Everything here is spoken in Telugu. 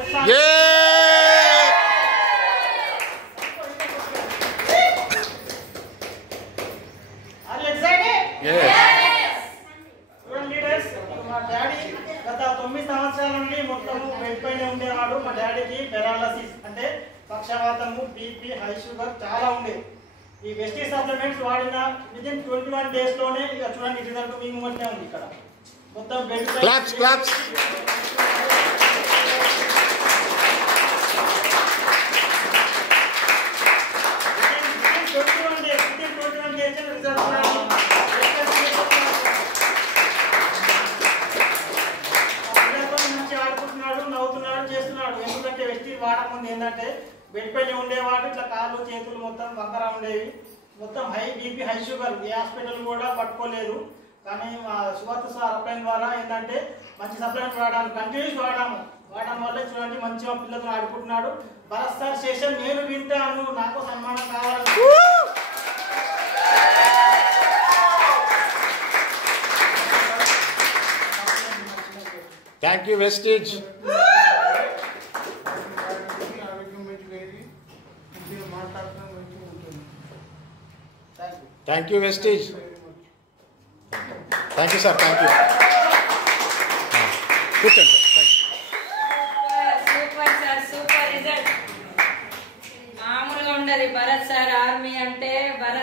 మా డాడీ గత 9 సంవత్సరాల నుండి మొత్తం బెడ్ పైన ఉండేవాడు. మా డాడీకి పెరాలసిస్ అంటే పక్షవాతము, బీపీ, హై షుగర్ చాలా ఉండేది. ఈ వెస్టీజ్ సప్లిమెంట్స్ వాడిన విదిన్ 21 days లోనే ఇక చూడండి రిజల్ట్ మీ ముందే ఉంది. ఇక్కడ మొత్తం బెడ్ క్లాప్స్ క్లాప్స్ ఎందుకంటే వెస్టీజ్ వాడకముందు ఏంటంటే బెడ్ పైన ఉండేవాడు, ఇట్లా కాళ్ళు చేతులు మొత్తం వంకర ఉండేవి, మొత్తం హై బీపీ, హై షుగర్, ఏ హాస్పిటల్ కూడా పట్టుకోలేదు. కానీ మా సువర్త సప్లైన్ ద్వారా ఏంటంటే మంచి సప్లైన్ వాడాను, కంటిన్యూస్ వాడడం వల్ల చూడండి మంచిగా పిల్లలతో ఆడుకుంటున్నాడు. భరత్ సార్ సెషన్ నేను వింటాను, నాకు సన్మానం కావాలి. Thank you Vestige. Thank you Vestige. Thank you sir. Thank you. కూర్చోండి sir. Super sir, super result. మామూలుగా ఉండదు భరత్ సార్ ఆర్మీ అంటే. భరత్